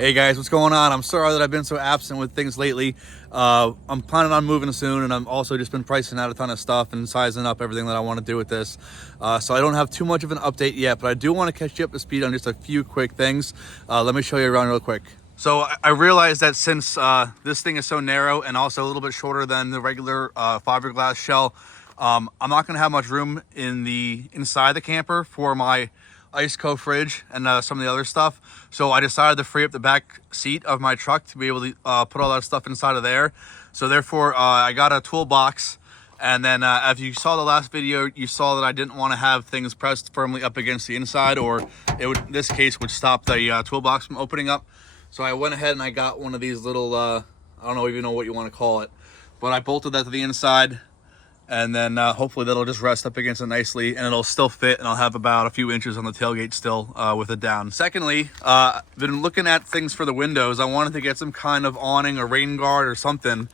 Hey guys, what's going on? I'm sorry that I've been so absent with things lately. I'm planning on moving soon, and I'm also just been pricing out a ton of stuff and sizing up everything that I want to do with this. So I don't have too much of an update yet, but I do want to catch you up to speed on just a few quick things. Let me show you around real quick. So I realized that since this thing is so narrow and also a little bit shorter than the regular fiberglass shell, I'm not going to have much room in the inside the camper for my ice co fridge and some of the other stuff. So I decided to free up the back seat of my truck to be able to put all that stuff inside of there. So therefore I got a toolbox, and then if you saw the last video, you saw that I didn't want to have things pressed firmly up against the inside, or it would, in this case, would stop the toolbox from opening up. So I went ahead and I got one of these little I don't even know what you want to call it, but I bolted that to the inside, and then hopefully that'll just rest up against it nicely, and it'll still fit, and I'll have about a few inches on the tailgate still with it down. Secondly, I've been looking at things for the windows. I wanted to get some kind of awning or rain guard or something,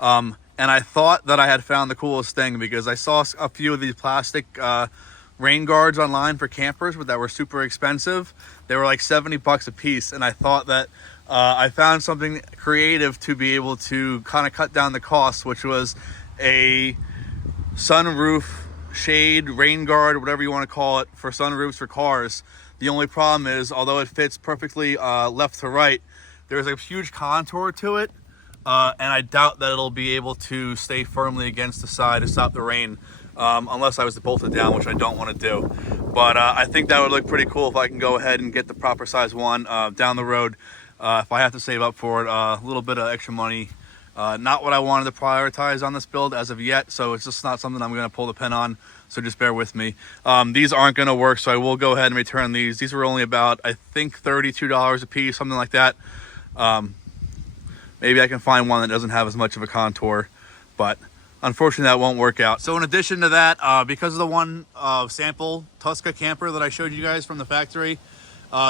and I thought that I had found the coolest thing, because I saw a few of these plastic rain guards online for campers, but that were super expensive. They were like $70 a piece, and I thought that I found something creative to be able to kind of cut down the cost, which was a sunroof shade, rain guard, whatever you want to call it, for sunroofs for cars. The only problem is, although it fits perfectly left to right, there's a huge contour to it, and I doubt that it'll be able to stay firmly against the side to stop the rain, unless I was to bolt it down, which I don't want to do. But I think that would look pretty cool if I can go ahead and get the proper size one down the road. If I have to save up for it, a little bit of extra money. Not what I wanted to prioritize on this build as of yet, so it's just not something I'm going to pull the pin on, so just bear with me. These aren't going to work, so I will go ahead and return these. These were only about, I think, $32 a piece, something like that. Maybe I can find one that doesn't have as much of a contour, but unfortunately that won't work out. So in addition to that, because of the one sample Tusca camper that I showed you guys from the factory,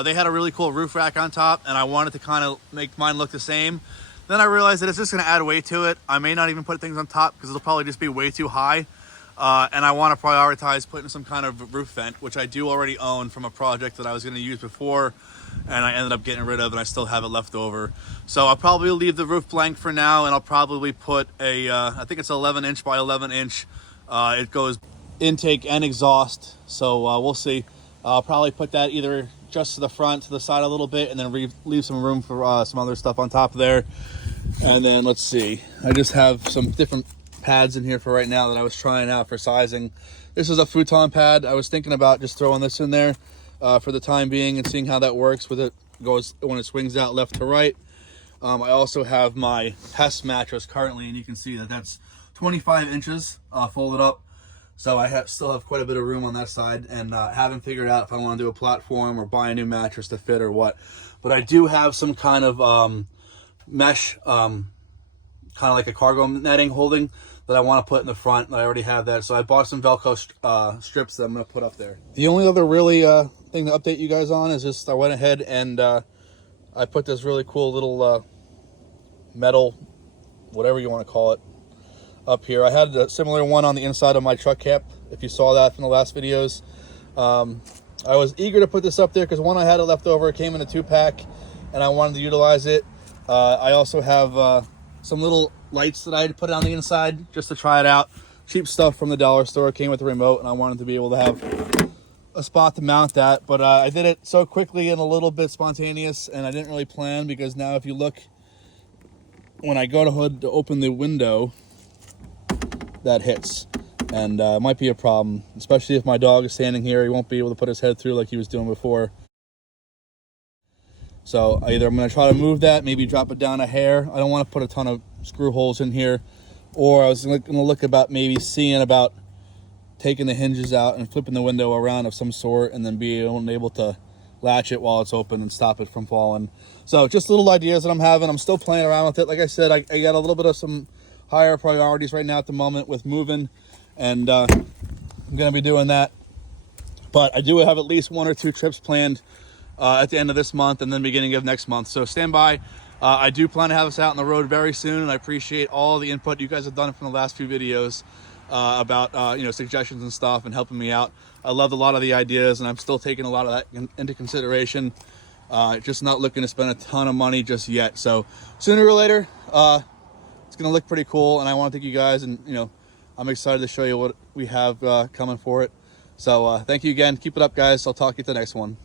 they had a really cool roof rack on top, and I wanted to kind of make mine look the same. Then I realized that it's just going to add weight to it. I may not even put things on top because it'll probably just be way too high. And I want to prioritize putting some kind of roof vent, which I do already own from a project that I was going to use before, and I ended up getting rid of, and I still have it left over. So I'll probably leave the roof blank for now, and I'll probably put a, I think it's 11 inch by 11 inch. It goes intake and exhaust, so we'll see. I'll probably put that either just to the front, to the side a little bit, and then leave some room for some other stuff on top there. And then let's see, I just have some different pads in here for right now that I was trying out for sizing. This is a futon pad. I was thinking about just throwing this in there for the time being and seeing how that works with it goes when it swings out left to right. I also have my Hess mattress currently, and you can see that that's 25 inches folded up. So I still have quite a bit of room on that side, and haven't figured out if I want to do a platform or buy a new mattress to fit or what. But I do have some kind of mesh, kind of like a cargo netting holding that I want to put in the front, and I already have that. So I bought some Velcro strips that I'm going to put up there. The only other really thing to update you guys on is just I went ahead and I put this really cool little metal, whatever you want to call it, up here. I had a similar one on the inside of my truck cap, if you saw that from the last videos. I was eager to put this up there because one, I had it left over. It came in a 2-pack, and I wanted to utilize it. I also have some little lights that I had to put on the inside just to try it out. Cheap stuff from the dollar store. It came with a remote, and I wanted to be able to have a spot to mount that. But I did it so quickly and a little bit spontaneous, and I didn't really plan, because now if you look, when I go to open the window, that hits. And it might be a problem, especially if my dog is standing here. He won't be able to put his head through like he was doing before. So either I'm going to try to move that, maybe drop it down a hair. I don't want to put a ton of screw holes in here. Or I was going to look about maybe seeing about taking the hinges out and flipping the window around of some sort, and then being able to latch it while it's open and stop it from falling. So just little ideas that I'm having. I'm still playing around with it. Like I said, I got a little bit of some higher priorities right now at the moment with moving, and I'm going to be doing that. But I do have at least 1 or 2 trips planned at the end of this month and then beginning of next month. So stand by. I do plan to have us out on the road very soon, and I appreciate all the input you guys have done from the last few videos about suggestions and stuff and helping me out. I loved a lot of the ideas, and I'm still taking a lot of that into consideration. Just not looking to spend a ton of money just yet. So sooner or later, it's going to look pretty cool. And I want to thank you guys. And, you know, I'm excited to show you what we have coming for it. So thank you again. Keep it up, guys. I'll talk to you at the next one.